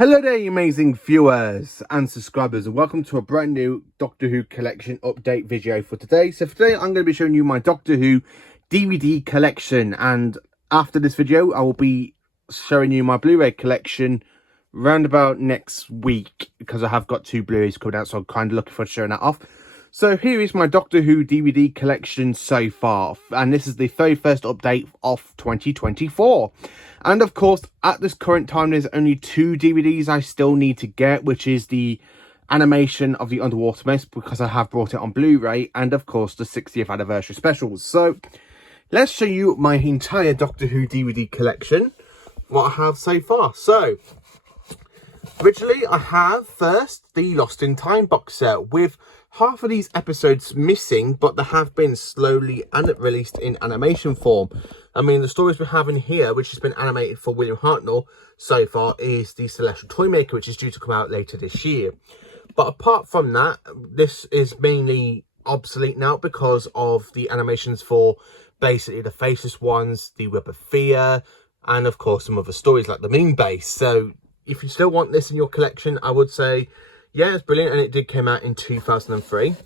Hello there, you amazing viewers and subscribers, and welcome to a brand new Doctor Who collection update video for today. So for today, I'm going to be showing you my Doctor Who DVD collection, and after this video, I will be showing you my Blu-ray collection round about next week, because I have got 2 Blu-rays coming out, so I'm kind of looking forward to showing that off. So here is my Doctor Who DVD collection so far, and this is the 31st update of 2024. And of course, at this current time, there's only 2 DVDs I still need to get, which is the animation of the Underwater Mist, because I have brought it on Blu-ray, and of course the 60th anniversary specials. So let's show you my entire Doctor Who DVD collection, what I have so far. So originally I have first the Lost in Time box set with half of these episodes missing, but they have been slowly released in animation form. I mean, the stories we have in here, which has been animated for William Hartnell so far, is the Celestial Toymaker, which is due to come out later this year. But apart from that, this is mainly obsolete now because of the animations for basically the Faceless Ones, the Web of Fear, and of course some other stories like the Moon Base. So if you still want this in your collection, I would say, yeah, it's brilliant, and it did come out in 2003.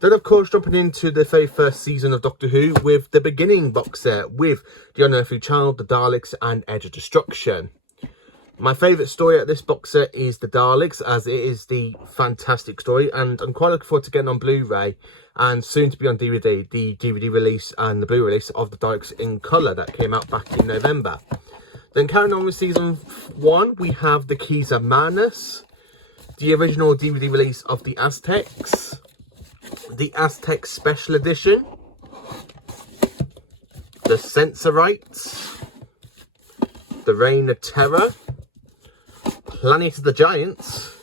Then, of course, jumping into the 31st season of Doctor Who with the beginning box set with The Unearthly Child, The Daleks, and Edge of Destruction. My favourite story at this box set is The Daleks, as it is the fantastic story, and I'm quite looking forward to getting on Blu-ray and soon to be on DVD, the DVD release and the Blu release of The Daleks in colour that came out back in November. Then carrying on with season 1, we have The Keys of Madness, the original DVD release of The Aztecs, the Aztec Special Edition, The Censorites, The Reign of Terror, Planet of the Giants,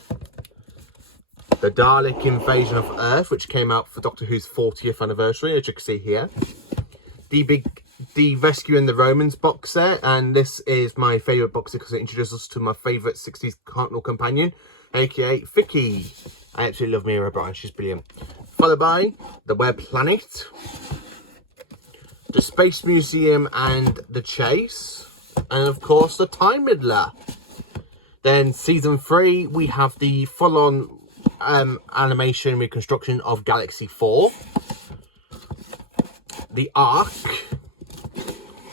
The Dalek Invasion of Earth, which came out for Doctor Who's 40th anniversary, as you can see here, the Rescue and the Romans box set, and this is my favourite box set because it introduces us to my favourite 60s Hartnell companion, aka Vicky. I absolutely love Mira O'Brien, she's brilliant. Followed by The Web Planet, The Space Museum and The Chase, and of course The Time Middler. Then season 3, we have the full-on animation reconstruction of Galaxy 4, The Ark,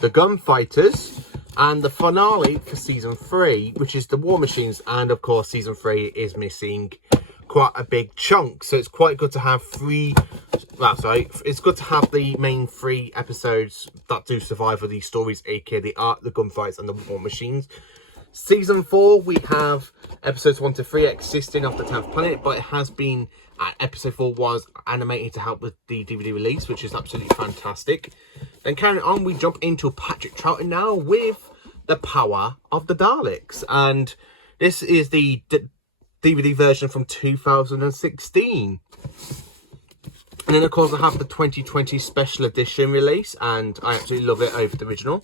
The Gunfighters, and the finale for season 3, which is The War Machines. And of course season 3 is missing quite a big chunk, so it's quite good to have it's good to have the main 3 episodes that do survive of these stories, aka The Ark, The Gunfights, and The War Machines. Season 4, we have episodes 1 to 3 existing off the 10th planet, but it has been, episode 4 was animated to help with the DVD release, which is absolutely fantastic. Then carrying on, we jump into Patrick Troughton now with The Power of the Daleks, and this is the DVD version from 2016. And then of course I have the 2020 special edition release, and I absolutely love it over the original.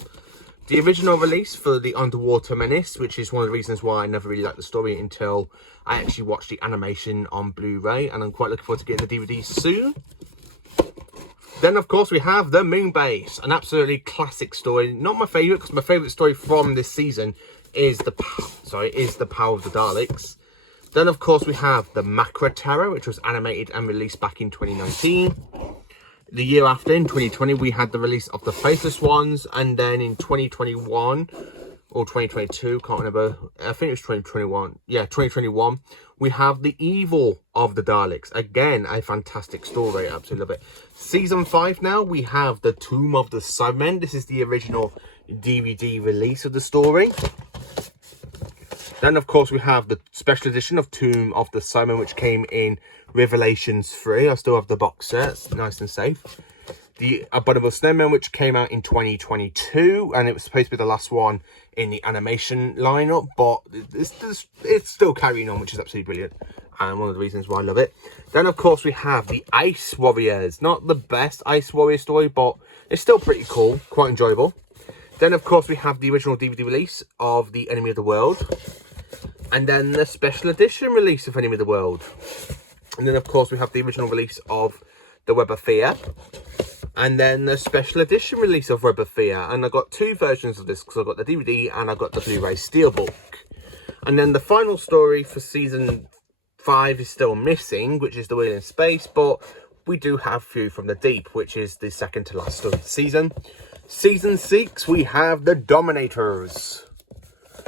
The original release for the Underwater Menace, which is one of the reasons why I never really liked the story until I actually watched the animation on Blu-ray, and I'm quite looking forward to getting the DVD soon. Then of course we have The Moon Base, an absolutely classic story. Not my favourite, because my favourite story from this season is the Power of the Daleks. Then of course we have The Macra Terror, which was animated and released back in 2019. The year after, in 2020, we had the release of The Faceless Ones, and then in 2021 or 2022, can't remember, I think it was 2021, yeah, 2021, we have The Evil of the Daleks. Again, a fantastic story, I absolutely love it. Season 5 now, we have The Tomb of the Cybermen. This is the original DVD release of the story. Then, of course, we have the special edition of Tomb of the Cybermen, which came in Revelations 3. I still have the box set, it's nice and safe. The Abominable Snowmen, which came out in 2022, and it was supposed to be the last one in the animation lineup, but it's still carrying on, which is absolutely brilliant, and one of the reasons why I love it. Then, of course, we have The Ice Warriors. Not the best Ice Warrior story, but it's still pretty cool, quite enjoyable. Then, of course, we have the original DVD release of The Enemy of the World, and then the special edition release of Enemy of the World. And then, of course, we have the original release of The Web of Fear, and then the special edition release of Web of Fear. And I got 2 versions of this, because I got the DVD and I got the Blu-ray Steelbook. And then the final story for season 5 is still missing, which is The Wheel in Space, but we do have View from the Deep, which is the second to last story of the season. Season 6, we have The Dominators.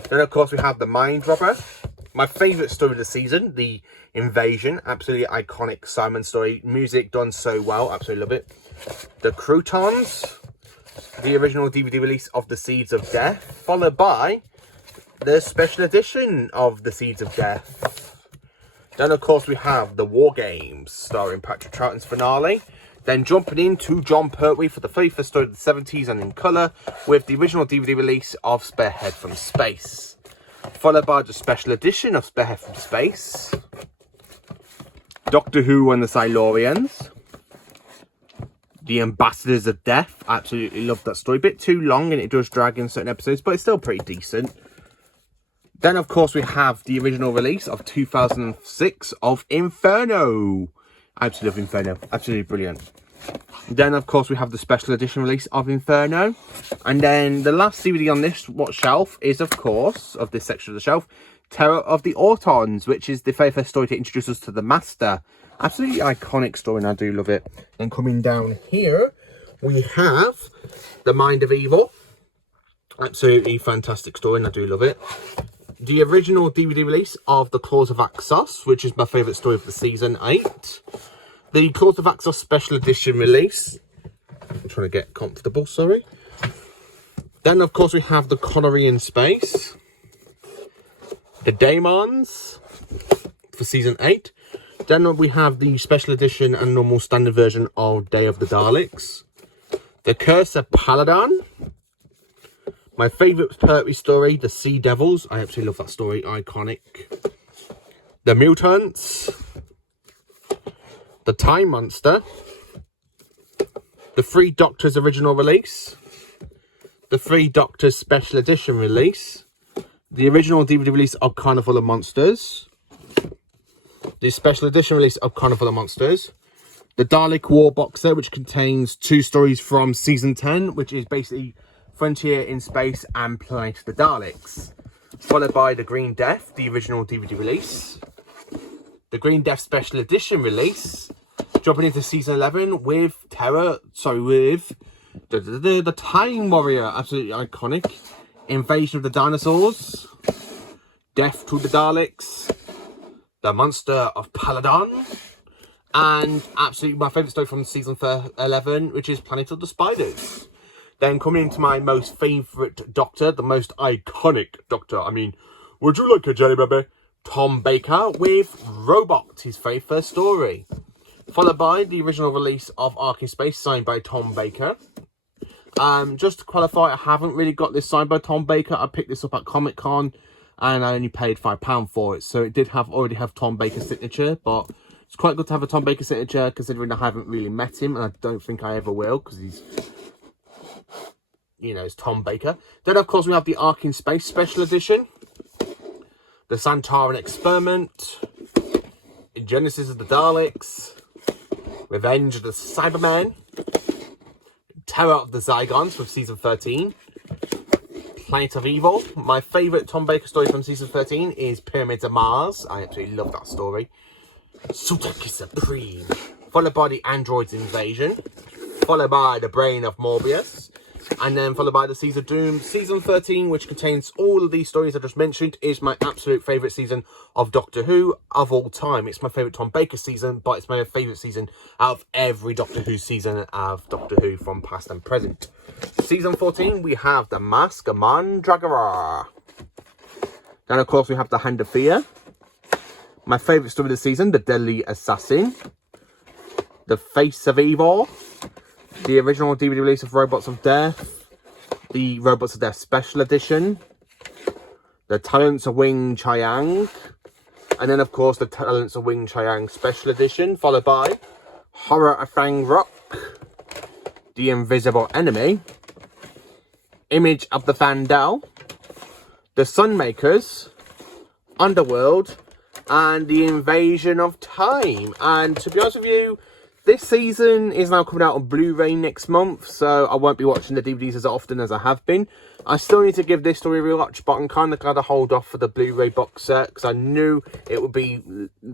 Then, of course, we have The Mind Robber. My favourite story of the season, The Invasion. Absolutely iconic Simon story. Music done so well. Absolutely love it. The Croutons. The original DVD release of The Seeds of Death. Followed by the special edition of The Seeds of Death. Then, of course, we have The War Games, starring Patrick Troughton's finale. Then jumping into John Pertwee for the very first story of the 70s and in colour, with the original DVD release of Spearhead from Space. Followed by the special edition of Spearhead from Space. Doctor Who and the Silurians. The Ambassadors of Death. Absolutely love that story. A bit too long and it does drag in certain episodes, but it's still pretty decent. Then, of course, we have the original release of 2006 of Inferno. I absolutely love Inferno. Absolutely brilliant. Then, of course, we have the special edition release of Inferno. And then the last DVD on this shelf is, of course, of this section of the shelf, Terror of the Autons, which is the very first story to introduce us to the Master. Absolutely iconic story, and I do love it. And coming down here, we have The Mind of Evil. Absolutely fantastic story, and I do love it. The original DVD release of The Claws of Axos, which is my favourite story of the season 8. The Claws of Axos special edition release. I'm trying to get comfortable, sorry. Then, of course, we have The Connery in Space. The Daemons for season 8. Then we have the special edition and normal standard version of Day of the Daleks. The Curse of Paladin. My favourite Pertwee story, The Sea Devils. I absolutely love that story. Iconic. The Mutants. The Time Monster. The Three Doctors original release. The Three Doctors special edition release. The original DVD release of Carnival of Monsters. The special edition release of Carnival of Monsters. The Dalek War Boxer, which contains 2 stories from season 10, which is basically Frontier in Space and Planet of the Daleks. Followed by The Green Death, the original DVD release. The Green Death special edition release. Jumping into season 11 with the Time Warrior. Absolutely iconic. Invasion of the Dinosaurs. Death to the Daleks. The Monster of Paladin. And absolutely my favourite story from season 11, which is Planet of the Spiders. Then coming into my most favourite Doctor, the most iconic Doctor. I mean, would you like a jelly baby? Tom Baker with Robot, his very first story. Followed by the original release of Ark in Space, signed by Tom Baker. Just to qualify, I haven't really got this signed by Tom Baker. I picked this up at Comic Con and I only paid £5 for it. So it did already have Tom Baker's signature, but it's quite good to have a Tom Baker signature considering I haven't really met him and I don't think I ever will because he's, you know, it's Tom Baker. Then, of course, we have the Ark in Space special edition. The Santaran Experiment. Genesis of the Daleks. Revenge of the Cybermen. Terror of the Zygons from season 13. Planet of Evil. My favourite Tom Baker story from season 13 is Pyramids of Mars. I absolutely love that story. Sutak Supreme. Followed by the Androids Invasion. Followed by The Brain of Morbius. And then followed by the Seas of Doom. Season 13, which contains all of these stories I just mentioned, is my absolute favourite season of Doctor Who of all time. It's my favourite Tom Baker season, but it's my favourite season out of every Doctor Who season of Doctor Who from past and present. Season 14, we have The Mask of Mandragora. Then, of course, we have The Hand of Fear. My favourite story of the season, The Deadly Assassin. The Face of Evil. The original DVD release of Robots of Death. The Robots of Death special edition. The Talents of Wing Chiang. And then, of course, the Talents of Wing Chiang special edition. Followed by Horror of Fang Rock. The Invisible Enemy. Image of the Vandal. The Sunmakers. Underworld. And The Invasion of Time. And to be honest with you, this season is now coming out on Blu-ray next month, so I won't be watching the DVDs as often as I have been. I still need to give this story a rewatch, but I'm kind of glad I hold off for the Blu-ray box set because I knew it would be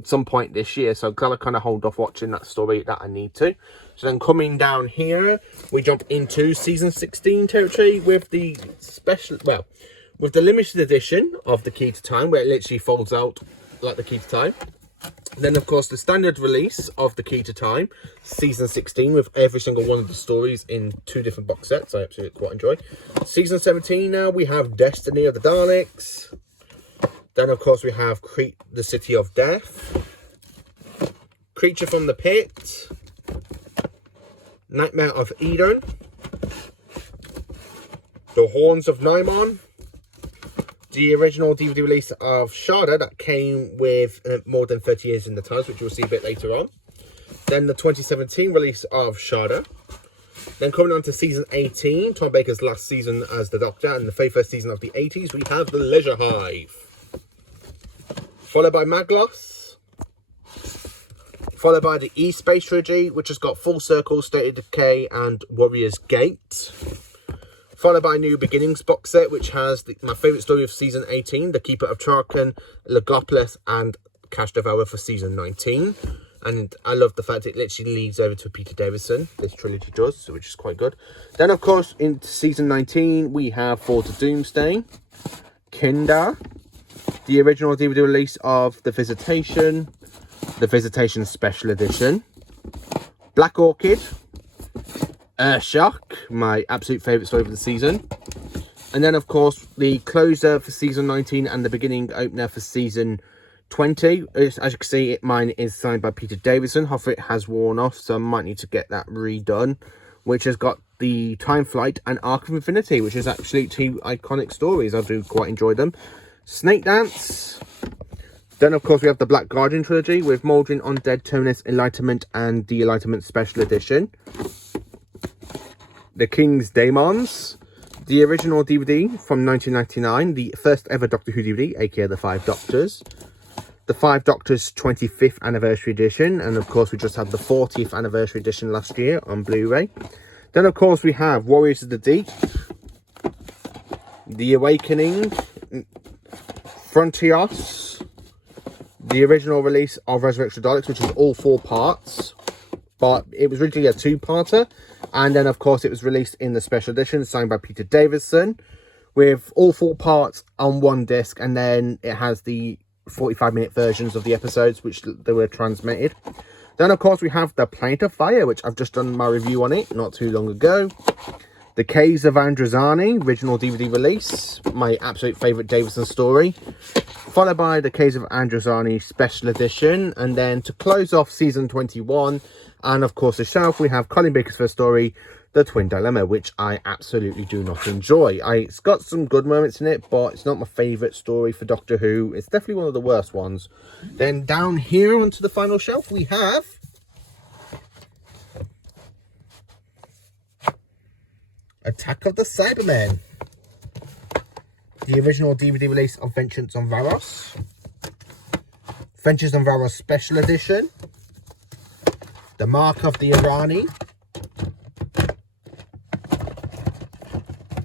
some point this year. So I'm glad I kind of hold off watching that story that I need to. So then coming down here, we jump into season 16 territory with the special, well, with the limited edition of The Key to Time, where it literally folds out like The Key to Time. Then, of course, the standard release of The Key to Time, Season 16, with every single one of the stories in 2 different box sets. I absolutely quite enjoy. Season 17 now, we have Destiny of the Daleks. Then, of course, we have the City of Death. Creature from the Pit. Nightmare of Eden. The Horns of Nimon. The original DVD release of Shada that came with more than 30 years in the times, which you'll see a bit later on. Then the 2017 release of Shada. Then coming on to season 18, Tom Baker's last season as the Doctor, and the very first season of the 80s, we have The Leisure Hive. Followed by Maglos. Followed by the E-Space trilogy, which has got Full Circle, State of Decay, and Warrior's Gate. Followed by New Beginnings box set, which has my favourite story of season 18, The Keeper of Troughton, Legopolis, and Cash Devourer for season 19. And I love the fact it literally leads over to Peter Davison, this trilogy does, which is quite good. Then, of course, in season 19, we have Fort of Doomsday, Kinder, the original DVD release of The Visitation Special Edition, Black Orchid, Shock, my absolute favourite story of the season. And then, of course, the closer for season 19 and the beginning opener for season 20. As you can see, mine is signed by Peter Davison. However, it has worn off, so I might need to get that redone. Which has got the Time Flight and Arc of Infinity, which is actually 2 iconic stories. I do quite enjoy them. Snake Dance. Then, of course, we have the Black Guardian trilogy with Mouldering Undead, Tonus, Enlightenment, and the Enlightenment Special Edition. The King's Daemons, the original DVD from 1999, the first ever Doctor Who DVD, aka The 5 Doctors. The 5 Doctors 25th Anniversary Edition, and of course we just had the 40th Anniversary Edition last year on Blu-ray. Then of course we have Warriors of the Deep, The Awakening, Frontios, the original release of Resurrection of Daleks, which is all 4 parts, but it was originally a 2-parter. And then, of course, it was released in the special edition, signed by Peter Davison, with all 4 parts on 1 disc. And then it has the 45-minute versions of the episodes, which they were transmitted. Then, of course, we have The Planet of Fire, which I've just done my review on it not too long ago. The Caves of Androzani, original DVD release, my absolute favourite Davison story. Followed by The Caves of Androzani special edition. And then to close off season 21... and of course, the shelf, we have Colin Baker's first story, The Twin Dilemma, which I absolutely do not enjoy. It's got some good moments in it, but it's not my favourite story for Doctor Who. It's definitely one of the worst ones. Then down here onto the final shelf, we have Attack of the Cybermen, the original DVD release of Vengeance on Varos, Vengeance on Varos special edition, The Mark of the Irani.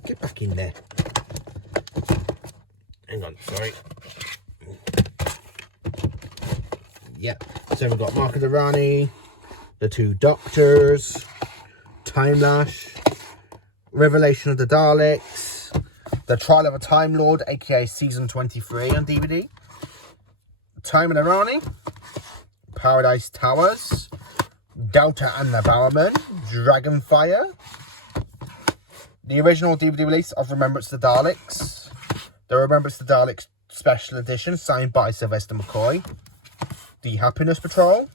Get back in there. Hang on, sorry. Yep. So we've got Mark of the Irani, The Two Doctors, Time Lash, Revelation of the Daleks, The Trial of a Time Lord, aka Season 23 on DVD, Time and Irani, Paradise Towers, Delta and the Bowerman, Dragonfire, the original DVD release of Remembrance of the Daleks, the Remembrance of the Daleks special edition signed by Sylvester McCoy, the Happiness Patrol,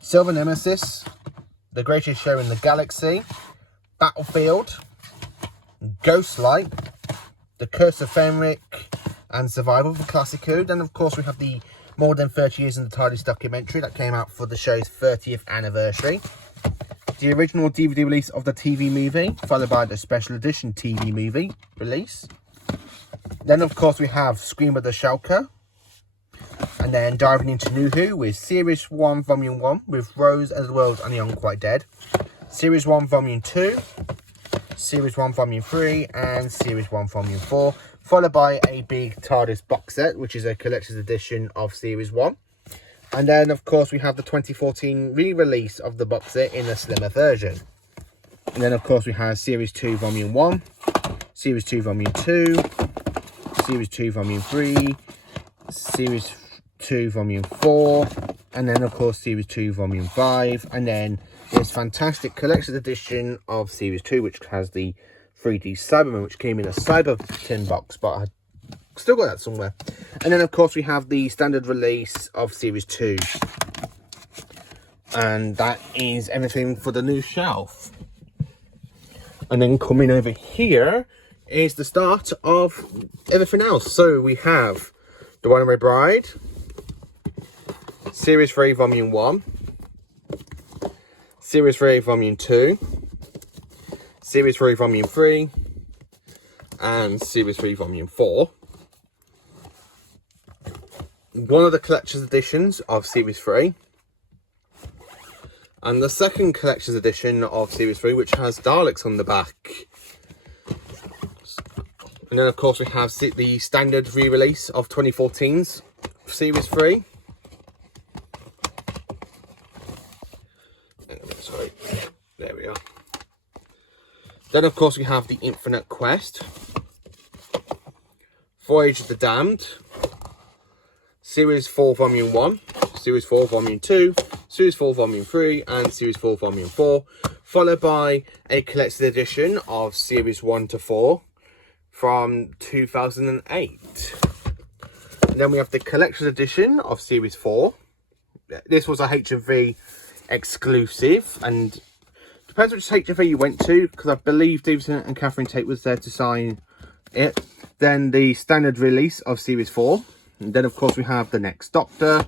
Silver Nemesis, The Greatest Show in the Galaxy, Battlefield, Ghostlight, The Curse of Fenric, and Survival for Classic Who. Then of course we have the More Than 30 Years in the TARDIS documentary that came out for the show's 30th anniversary. The original DVD release of the TV movie, followed by the special edition TV movie release. Then of course we have Scream of the Shulker. And then diving into New Who with Series 1 Volume 1 with Rose as the World and the Unquite Dead. Series 1 Volume 2. Series 1 Volume 3 and Series 1 Volume 4, followed by a big TARDIS box set, which is a collector's edition of Series 1. And then, of course, we have the 2014 re-release of the box set in a slimmer version. And then, of course, we have Series 2 Volume 1, Series 2 Volume 2, Series 2 Volume 3, Series 2 Volume 4, and then, of course, Series 2 Volume 5. And then this fantastic collector's edition of Series 2, which has the 3D Cyberman, which came in a Cyber tin box, but I still got that somewhere. And then, of course, we have the standard release of Series 2. And that is everything for the new shelf. And then coming over here is the start of everything else. So we have The Runaway Bride, Series 3 Volume 1, Series 3 Volume 2, Series 3 Volume 3, and Series 3 Volume 4. One of the collector's editions of Series 3. And the second collector's edition of Series 3, which has Daleks on the back. And then, of course, we have the standard re-release of 2014's Series 3. Sorry, there we are. Then, of course, we have the Infinite Quest, Voyage of the Damned, Series 4 Volume 1, Series 4 Volume 2, Series 4 Volume 3, and Series 4 Volume 4, followed by a collector's edition of Series 1 to 4 from 2008. And then we have the collector's edition of Series 4. This was a H&V exclusive, and depends which H&V you went to, because I believe Davison and Catherine Tate was there to sign it. Then the standard release of Series 4. And then, of course, we have The Next Doctor,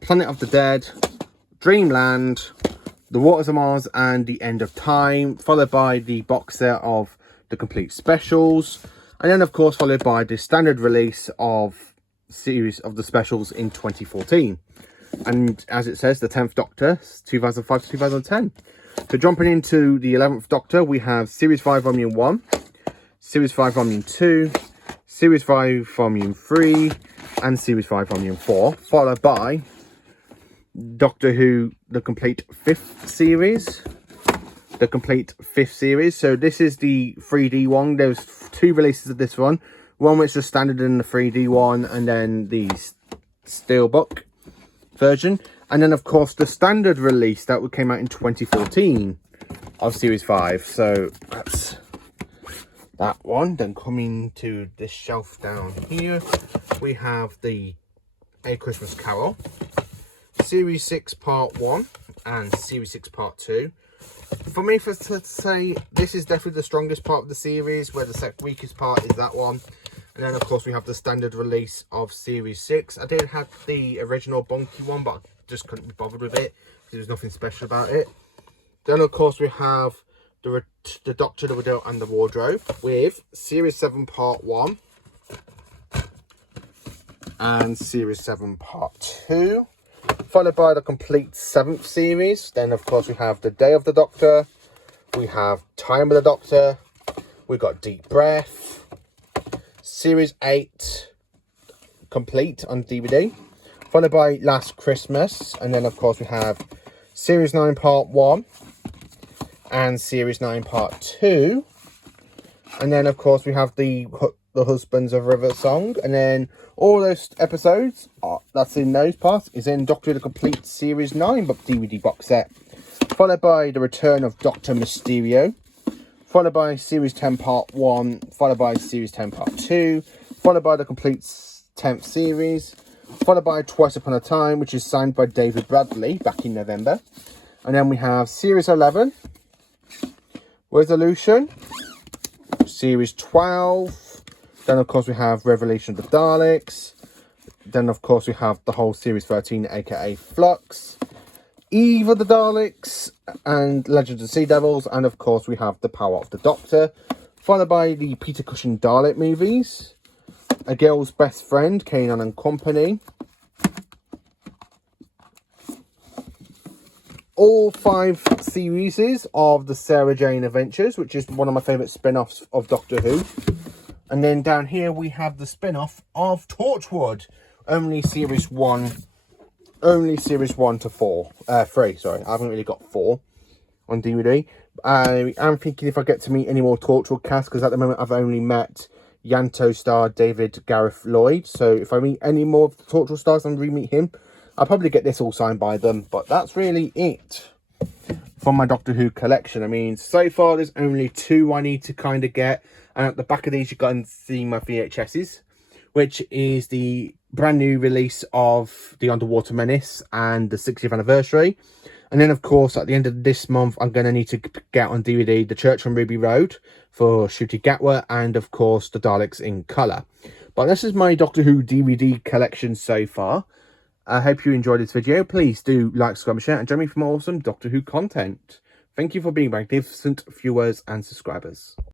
Planet of the Dead, Dreamland, The Waters of Mars, and The End of Time, followed by the box set of the complete specials, and then, of course, followed by the standard release of series of the specials in 2014. And as it says, the 10th Doctor, 2005 to 2010. So jumping into the 11th Doctor, we have Series 5 Volume 1, Series 5 Volume 2, Series 5 Volume 3, and Series 5 Volume 4, followed by Doctor Who, the complete 5th series. The complete 5th series. So this is the 3D one. There's 2 releases of this one. One which is standard in the 3D one, and then the Steelbook version. And then, of course, the standard release that came out in 2014 of Series 5. So that's that one. Then coming to this shelf down here, we have the A Christmas Carol, Series 6 Part 1 and Series 6 Part 2. For me, to say, this is definitely the strongest part of the series, where the weakest part is that one. And then, of course, we have the standard release of Series 6. I did have the original Bunky one, but I just couldn't be bothered with it, because there was nothing special about it. Then, of course, we have the Doctor, the Widow, and the Wardrobe, with Series 7 Part 1 and Series 7 Part 2. Followed by the complete 7th series. Then, of course, we have The Day of the Doctor. We have Time of the Doctor. We've got Deep Breath. Series 8 complete on DVD. Followed by Last Christmas. And then, of course, we have Series 9 Part 1 and Series 9 Part 2. And then, of course, we have the Husbands of River Song. And then all those episodes that's in those parts is in Doctor Who the Complete Series 9 DVD box set. Followed by The Return of Doctor Mysterio. Followed by Series 10 Part 1. Followed by Series 10 Part 2. Followed by the complete 10th series. Followed by Twice Upon a Time, which is signed by David Bradley back in November. And then we have Series 11. Resolution. Series 12. Then, of course, we have Revelation of the Daleks. Then, of course, we have the whole Series 13, aka Flux. Eve of the Daleks and Legend of the Sea Devils. And, of course, we have The Power of the Doctor. Followed by the Peter Cushing Dalek movies. A Girl's Best Friend, Kanan and Company. all 5 series of the Sarah Jane Adventures, which is one of my favourite spin-offs of Doctor Who. And then down here we have the spin-off of Torchwood, only series 1 to 4. 3, sorry. I haven't really got 4 on DVD. I am thinking if I get to meet any more Torchwood cast, because at the moment I've only met Yanto star David Gareth Lloyd. So if I meet any more of the Torchwood stars and re-meet him, I'll probably get this all signed by them. But that's really it from my Doctor Who collection. I mean, so far there's only 2 I need to kind of get. And at the back of these, you can see my VHSs, which is the brand new release of The Underwater Menace and the 60th anniversary. And then, of course, at the end of this month, I'm going to need to get on DVD The Church on Ruby Road for Ncuti Gatwa and, of course, The Daleks in colour. But this is my Doctor Who DVD collection so far. I hope you enjoyed this video. Please do like, subscribe, and share, and join me for more awesome Doctor Who content. Thank you for being magnificent viewers and subscribers.